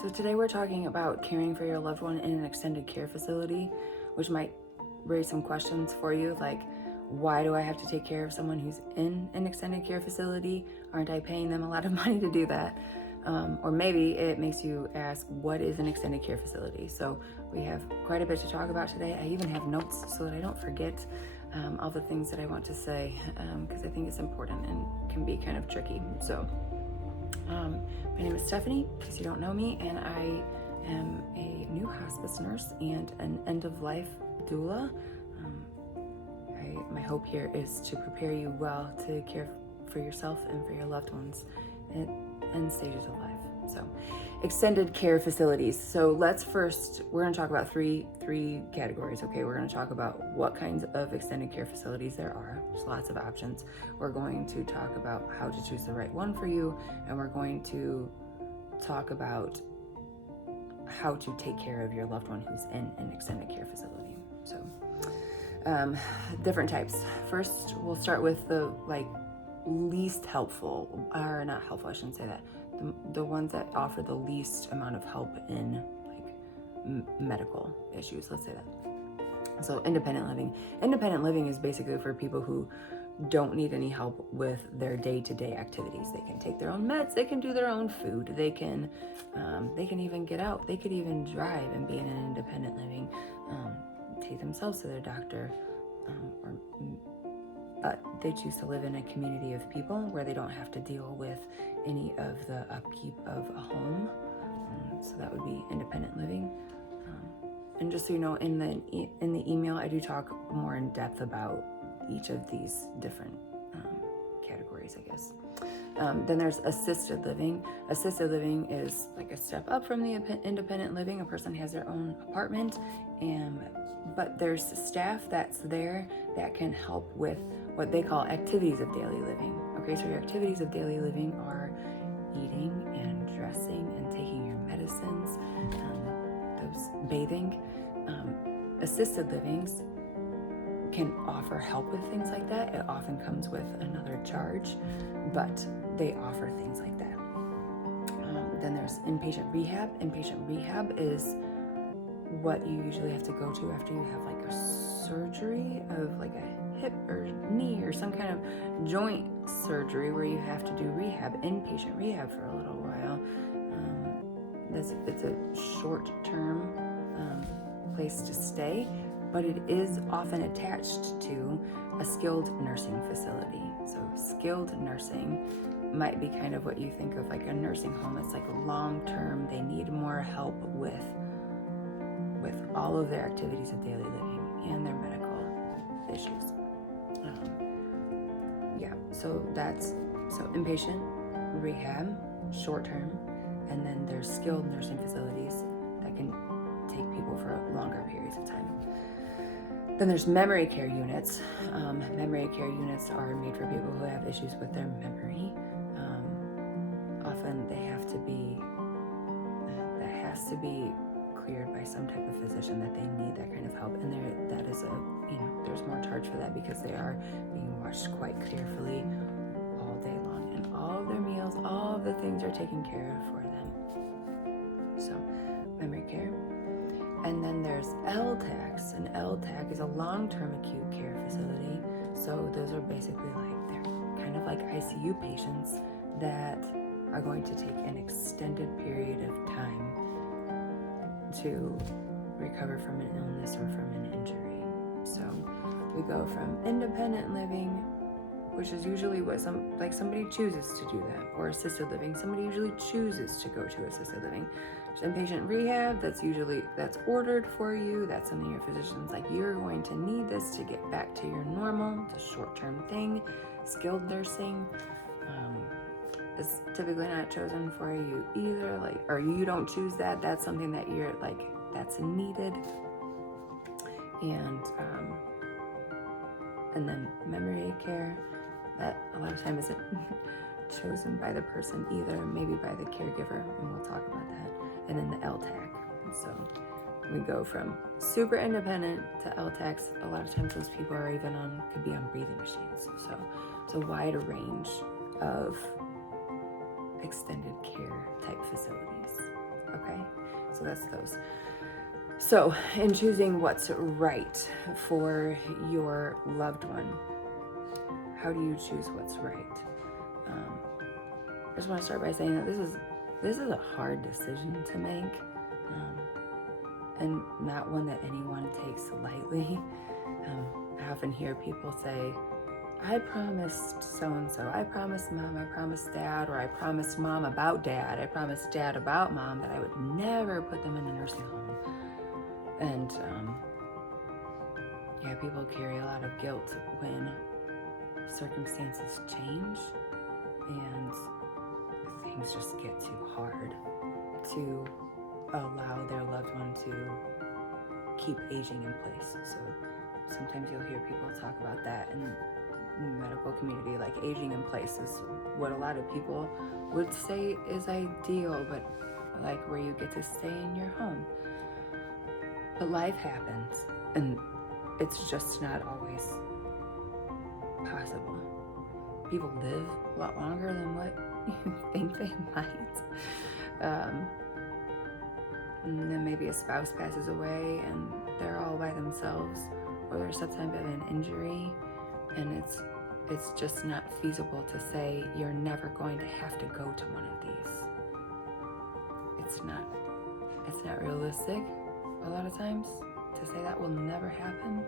So today we're talking about caring for your loved one in an extended care facility, which might raise some questions for you, like, why do I have to take care of someone who's in an extended care facility? Aren't I paying them a lot of money to do that? Or maybe it makes you ask, what is an extended care facility? So we have quite a bit to talk about today. I even have notes so that I don't forget all the things that I want to say, because I think it's important and can be kind of tricky. So my name is Stephanie, in case you don't know me, and I am a new hospice nurse and an end-of-life doula. My hope here is to prepare you well to care for yourself and for your loved ones at end stages of life. So, extended care facilities. So we're going to talk about three categories. Okay, we're going to talk about what kinds of extended care facilities there are. There's lots of options. We're going to talk about how to choose the right one for you, and we're going to talk about how to take care of your loved one who's in an extended care facility. So, different types. First, we'll start with the least helpful, or not helpful, I shouldn't say that. The ones that offer the least amount of help in medical issues, let's say that. So independent living. Independent living is basically for people who don't need any help with their day-to-day activities. They can take their own meds, they can do their own food, they can even get out, they could even drive and be in an independent living, take themselves to their doctor, but they choose to live in a community of people where they don't have to deal with any of the upkeep of a home. So that would be independent living. And just so you know, in the email, I do talk more in depth about each of these different categories, I guess. Then there's assisted living. Assisted living is like a step up from the independent living. A person has their own apartment, but there's staff that's there that can help with what they call activities of daily living. Okay, so your activities of daily living are eating and dressing and taking your medicines, bathing. Assisted livings can offer help with things like that. It often comes with another charge, but they offer things like that. Then there's inpatient rehab. Inpatient rehab is what you usually have to go to after you have a surgery of a hip or knee or some kind of joint surgery where you have to do rehab, inpatient rehab for a little while. It's a short-term place to stay, but it is often attached to a skilled nursing facility. So skilled nursing might be kind of what you think of like a nursing home. It's long-term. They need more help with all of their activities of daily living and their medical issues. So inpatient, rehab, short-term, and then there's skilled nursing facilities that can take people for longer periods of time. Then there's memory care units. Memory care units are made for people who have issues with their memory. Often that has to be cleared by some type of physician that they need that kind of help, and there's more charge for that because they are being watched quite carefully all day long, and all of their meals, all of the things are taken care of for them. So memory care. And then there's LTACs. An LTAC is a long-term acute care facility. So those are basically they're kind of like ICU patients that are going to take an extended period of time to recover from an illness or from an injury. So we go from independent living, which is usually what somebody chooses to do that, or assisted living. Somebody usually chooses to go to assisted living. There's inpatient rehab, that's ordered for you. That's something your physician's you're going to need this to get back to your normal. It's a short-term thing. Skilled nursing is typically not chosen for you either, or you don't choose that. That's something that you're that's needed. And then memory care, that a lot of times isn't chosen by the person either, maybe by the caregiver, and we'll talk about that. And then the LTAC. So we go from super independent to LTACs. A lot of times those people are could be on breathing machines. So it's a wide range of extended care type facilities. Okay, So that's those. So in choosing what's right for your loved one, how do you choose what's right? I just want to start by saying that this is a hard decision to make, and not one that anyone takes lightly. I often hear people say, I promised so-and-so, I promised mom, I promised dad, or I promised mom about dad, I promised dad about mom that I would never put them in a nursing home. And yeah, people carry a lot of guilt when circumstances change and things just get too hard to allow their loved one to keep aging in place. So sometimes you'll hear people talk about that in the medical community, like aging in place is what a lot of people would say is ideal, but like where you get to stay in your home. But life happens, and it's just not always possible. People live a lot longer than what you think they might. And then maybe a spouse passes away and they're all by themselves, or there's some type of an injury, and it's just not feasible to say you're never going to have to go to one of these. It's not realistic a lot of times to say that will never happen.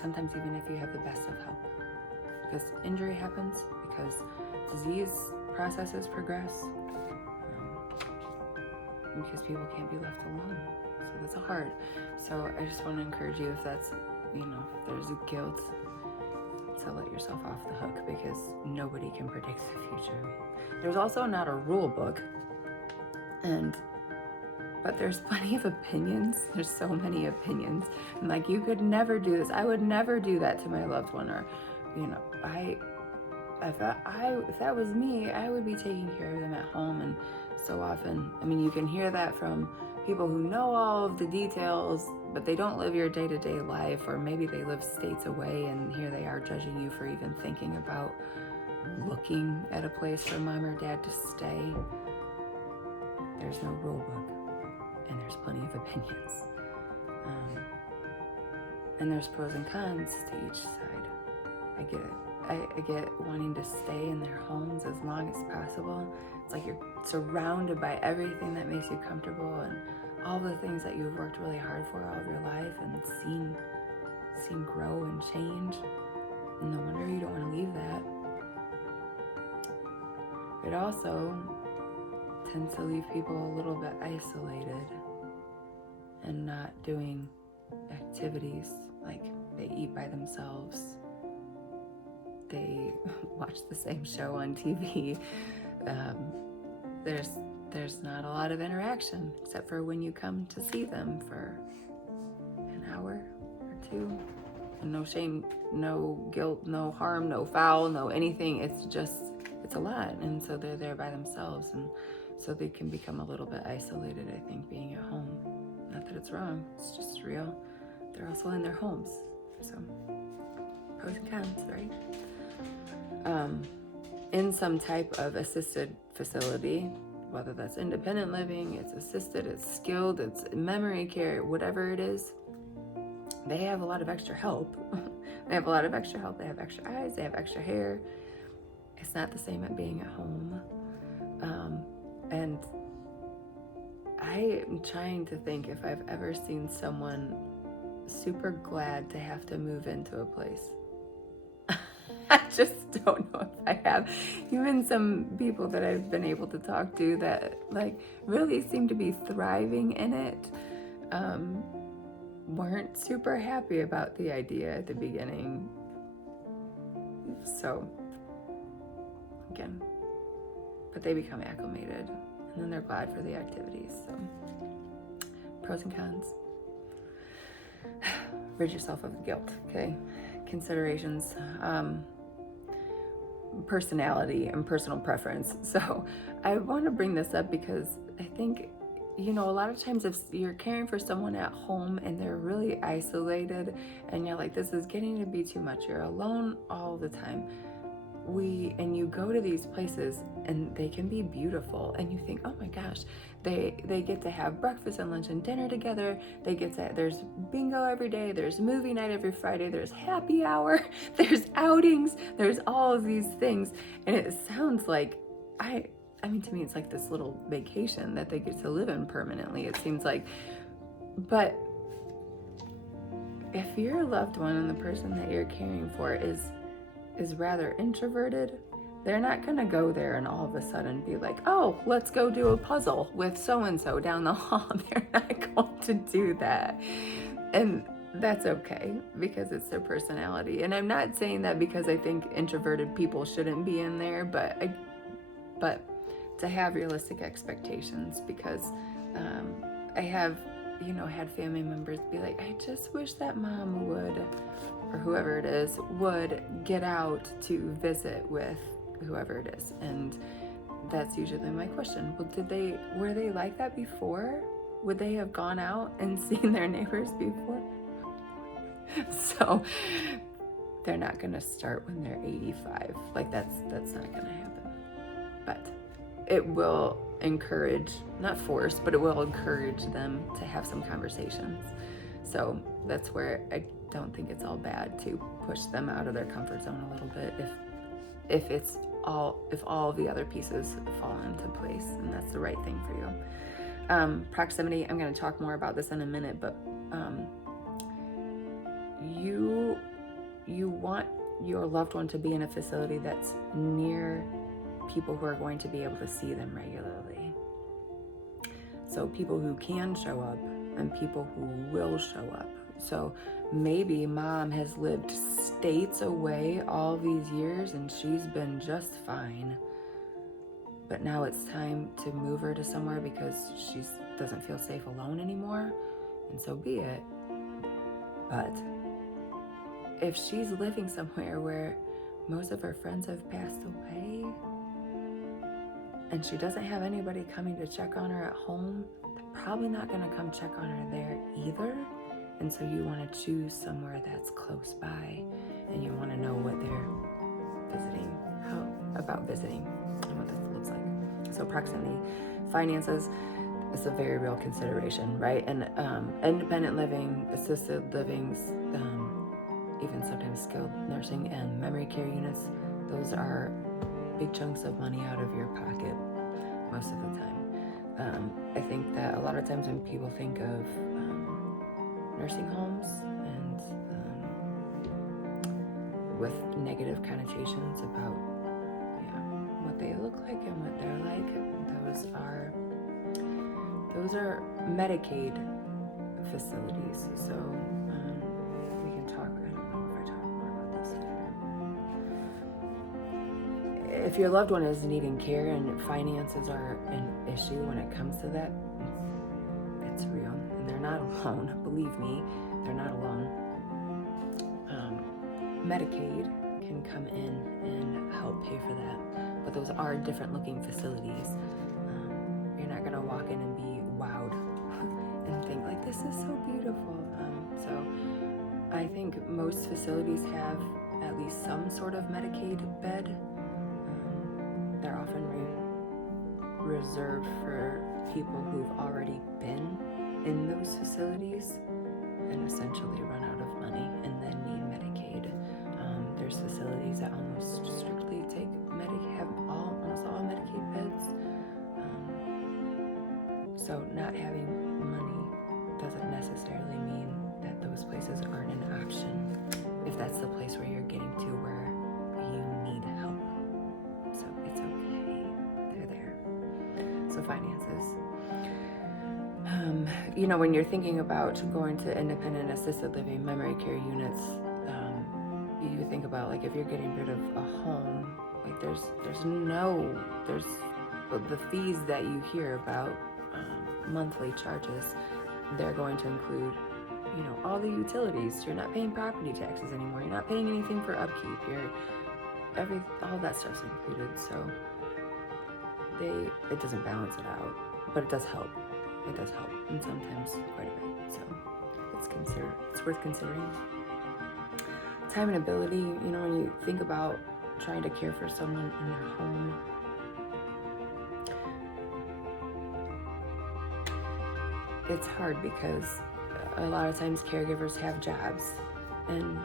Sometimes even if you have the best of help, because injury happens, because disease processes progress, because people can't be left alone. So that's hard. So I just want to encourage you, if that's, if there's a guilt, to let yourself off the hook, because nobody can predict the future. There's also not a rule book, but there's plenty of opinions. There's so many opinions. And like, you could never do this. I would never do that to my loved one. Or, if that was me, I would be taking care of them at home. And so often, you can hear that from people who know all of the details, but they don't live your day-to-day life, or maybe they live states away, and here they are judging you for even thinking about looking at a place for mom or dad to stay. There's no rule book, and there's plenty of opinions. And there's pros and cons to each side. I get it. I get wanting to stay in their homes as long as possible. It's like you're surrounded by everything that makes you comfortable, and all the things that you've worked really hard for all of your life and seen grow and change. And no wonder you don't want to leave that. It also tends to leave people a little bit isolated and not doing activities, like they eat by themselves, they watch the same show on TV. There's not a lot of interaction, except for when you come to see them for an hour or two. And no shame, no guilt, no harm, no foul, no anything. It's a lot. And so they're there by themselves. And so they can become a little bit isolated, I think, being at home. Not that it's wrong, it's just real. They're also in their homes. So pros and cons, right? In some type of assisted facility, whether that's independent living, it's assisted, it's skilled, it's memory care, whatever it is, they have a lot of extra help. They have extra eyes, they have extra hair. It's not the same at being at home. And I am trying to think if I've ever seen someone super glad to have to move into a place. I just don't know if I have. Even some people that I've been able to talk to that really seem to be thriving in it, weren't super happy about the idea at the beginning. So again, but they become acclimated, and then they're glad for the activities. So pros and cons. Rid yourself of the guilt, okay? Considerations. Personality and personal preference. So I want to bring this up because I think, a lot of times if you're caring for someone at home and they're really isolated and you're like, this is getting to be too much, you're alone all the time, and you go to these places and they can be beautiful, and you think, oh my gosh, they get to have breakfast and lunch and dinner together, there's bingo every day, there's movie night every Friday, there's happy hour, there's outings, there's all of these things, and it sounds like, I mean, to me it's like this little vacation that they get to live in permanently, it seems like. But if your loved one and the person that you're caring for is rather introverted, they're not gonna go there and all of a sudden be like, oh, let's go do a puzzle with so-and-so down the hall. They're not going to do that. And that's okay, because it's their personality. And I'm not saying that because I think introverted people shouldn't be in there, but to have realistic expectations, because I have, had family members be like, I just wish that mom would, or whoever it is, would get out to visit with whoever it is. And that's usually my question. Well, were they like that before? Would they have gone out and seen their neighbors before? So they're not gonna start when they're 85. Like that's not gonna happen. But it will encourage, not force, but it will encourage them to have some conversations. So that's where I don't think it's all bad to push them out of their comfort zone a little bit if all the other pieces fall into place and that's the right thing for you. Proximity, I'm going to talk more about this in a minute, but you want your loved one to be in a facility that's near people who are going to be able to see them regularly. So people who can show up and people who will show up. So maybe mom has lived states away all these years and she's been just fine. But now it's time to move her to somewhere because she doesn't feel safe alone anymore. And so be it. But if she's living somewhere where most of her friends have passed away and she doesn't have anybody coming to check on her at home, they're probably not going to come check on her there either. And so you want to choose somewhere that's close by, and you want to know what they're visiting, about visiting, and what this looks like. So proximity. Finances is a very real consideration, right? And independent living, assisted livings, even sometimes skilled nursing and memory care units, those are big chunks of money out of your pocket most of the time. I think that a lot of times when people think of nursing homes and with negative connotations about what they look like and what they're like, those are Medicaid facilities. So we can talk, I don't know if I talk more about this. If your loved one is needing care and finances are an issue when it comes to that, it's real. And they're not alone. Believe me, they're not alone. Medicaid can come in and help pay for that. But those are different looking facilities. You're not going to walk in and be wowed and think like, this is so beautiful. So I think most facilities have at least some sort of Medicaid bed. They're often reserved for people who've already been in those facilities and essentially run out of money and then need Medicaid. There's facilities that almost strictly take have almost all Medicaid beds. So not having money doesn't necessarily mean that those places aren't an option if that's the place where you're getting to where you need help. So it's okay. They're there. So finances. When you're thinking about going to independent assisted living memory care units, you think about like if you're getting rid of a home, like there's the fees that you hear about, monthly charges, they're going to include, all the utilities. You're not paying property taxes anymore. You're not paying anything for upkeep. All that stuff's included. So it doesn't balance it out, but it does help. It does help, and sometimes quite a bit. So it's worth considering. Time and ability. When you think about trying to care for someone in their home. It's hard because a lot of times caregivers have jobs, and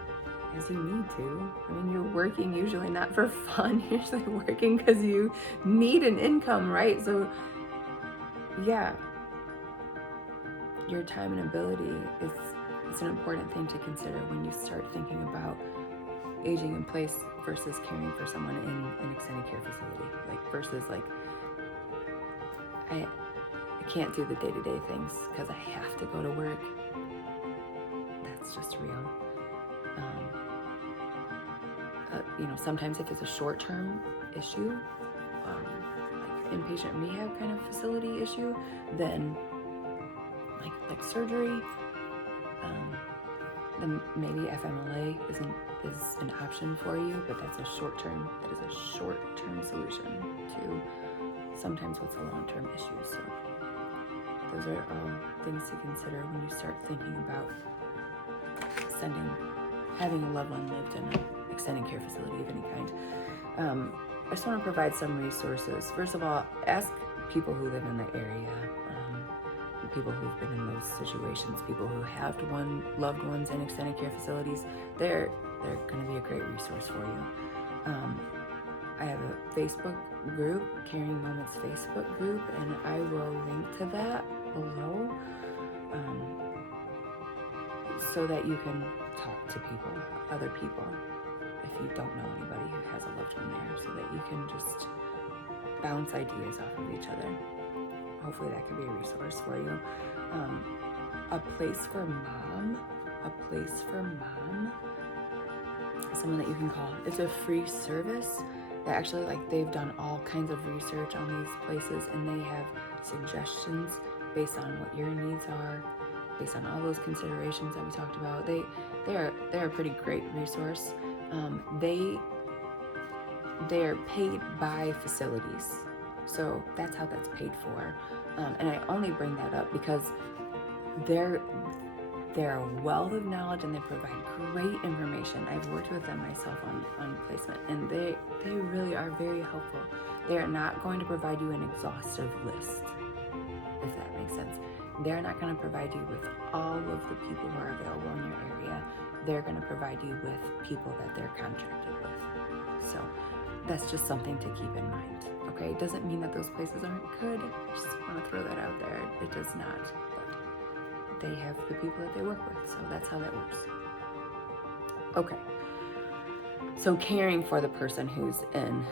as you need to. I mean, you're working usually not for fun, you're usually working because you need an income, right? So yeah, your time and ability is an important thing to consider when you start thinking about aging in place versus caring for someone in an extended care facility. Like versus like, I can't do the day-to-day things because I have to go to work. That's just real. Sometimes if it's a short-term issue, like inpatient rehab kind of facility issue, then like surgery, then maybe FMLA is an option for you, but that is a short-term solution to sometimes what's a long-term issue. So those are all things to consider when you start thinking about having a loved one lived in an extended care facility of any kind. I just want to provide some resources. First of all, ask people who live in the area, people who've been in those situations, people who have loved ones in extended care facilities. They're going to be a great resource for you. I have a Facebook group, Caring Moments Facebook group, and I will link to that below, so that you can talk to other people, if you don't know anybody who has a loved one there, so that you can just bounce ideas off of each other. Hopefully that can be a resource for you. A place for mom, someone that you can call. It's a free service that actually, they've done all kinds of research on these places, and they have suggestions based on what your needs are, based on all those considerations that we talked about. They're a pretty great resource. They're paid by facilities, so that's how that's paid for. And I only bring that up because they're a wealth of knowledge, and they provide great information. I've worked with them myself on placement, and they really are very helpful. They are not going to provide you an exhaustive list, if that makes sense. They're not going to provide you with all of the people who are available in your area. They're going to provide you with people that they're contracted with. So that's just something to keep in mind. Okay, it doesn't mean that those places aren't good. I just want to throw that out there. It does not. But they have the people that they work with, so that's how that works. Okay. So caring for the person who's in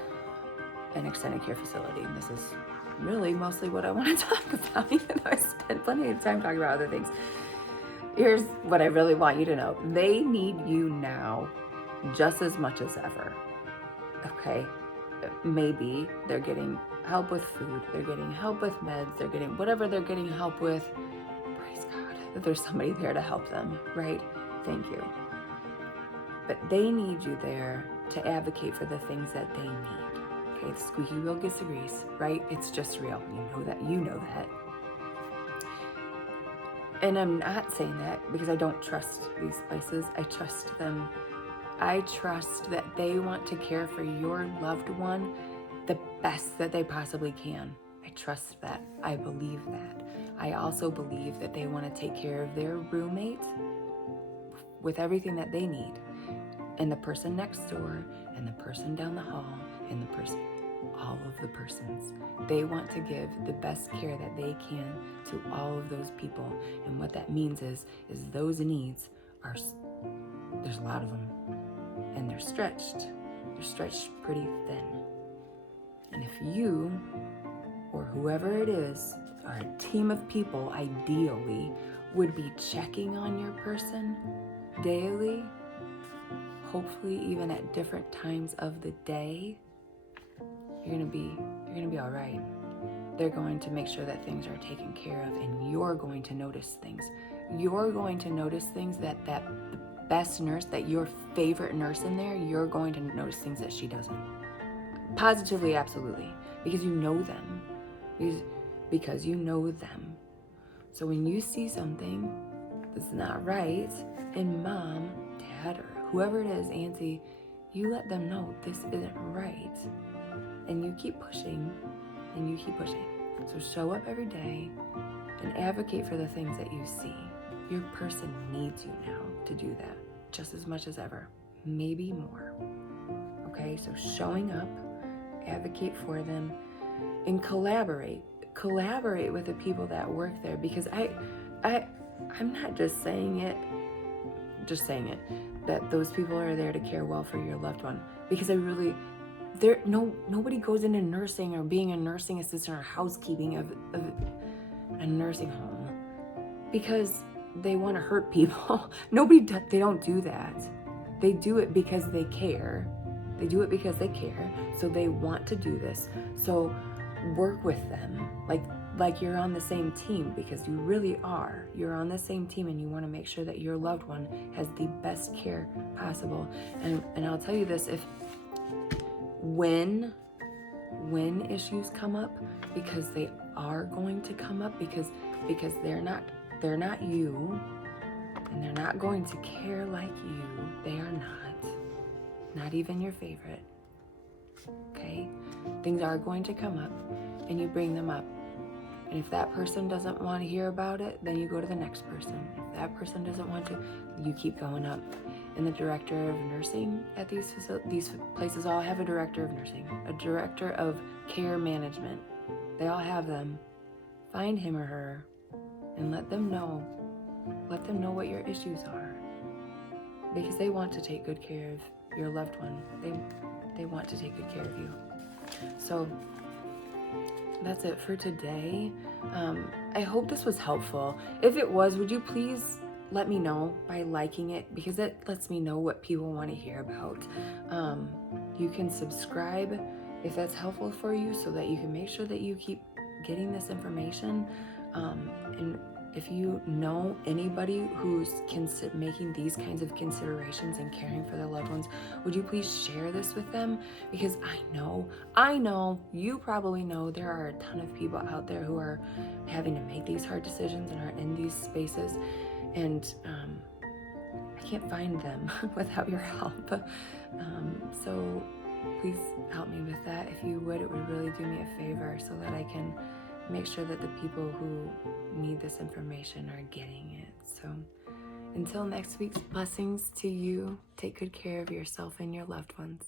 an extended care facility, and this is really mostly what I want to talk about, even though I spent plenty of time talking about other things. Here's what I really want you to know. They need you now just as much as ever. Okay? Maybe they're getting help with food, they're getting help with meds, they're getting whatever they're getting help with. Praise God that there's somebody there to help them, right? Thank you. But they need you there to advocate for the things that they need. Okay, the squeaky wheel gets the grease, right? It's just real. You know that. And I'm not saying that because I don't trust these places. I trust them. I trust that they want to care for your loved one the best that they possibly can. I trust that. I believe that. I also believe that they want to take care of their roommate with everything that they need. And the person next door, and the person down the hall, and all of the persons. They want to give the best care that they can to all of those people. And what that means is those needs are, there's a lot of them, and they're stretched pretty thin. And if you, or whoever it is, or a team of people ideally, would be checking on your person daily, hopefully even at different times of the day, you're gonna be all right. They're going to make sure that things are taken care of, and you're going to notice things. You're going to notice things that the best nurse, that your favorite nurse in there, you're going to notice things that she doesn't. Positively, absolutely, because you know them. Because you know them. So when you see something that's not right in mom, dad, or whoever it is, auntie, you let them know this isn't right. And you keep pushing and you keep pushing. So show up every day and advocate for the things that you see. Your person needs you now to do that just as much as ever, maybe more. Okay, so showing up, advocate for them, and collaborate with the people that work there, because I'm not just saying it that those people are there to care well for your loved one, because nobody goes into nursing or being a nursing assistant or housekeeping of a nursing home because they want to hurt people. They don't do that. They do it because they care. So they want to do this. So work with them like you're on the same team, because you really are. You're on the same team, and you want to make sure that your loved one has the best care possible. And I'll tell you this, when issues come up, because they are going to come up, because they're not you, and they're not going to care like you. They are not even your favorite. Okay? Things are going to come up, and you bring them up. And if that person doesn't want to hear about it, then you go to the next person. If that person doesn't want to, you keep going up. And the director of nursing at these places all have a director of nursing, a director of care management. They all have them. Find him or her and let them know what your issues are, because they want to take good care of your loved one. They want to take good care of you. So that's it for today. I hope this was helpful. If it was, would you please let me know by liking it, because it lets me know what people want to hear about. You can subscribe if that's helpful for you, so that you can make sure that you keep getting this information. And if you know anybody who's making these kinds of considerations and caring for their loved ones, would you please share this with them? Because I know, you probably know there are a ton of people out there who are having to make these hard decisions and are in these spaces, and I can't find them without your help. So please help me with that. If you would, it would really do me a favor, so that I can make sure that the people who need this information are getting it. So until next week's blessings to you. Take good care of yourself and your loved ones.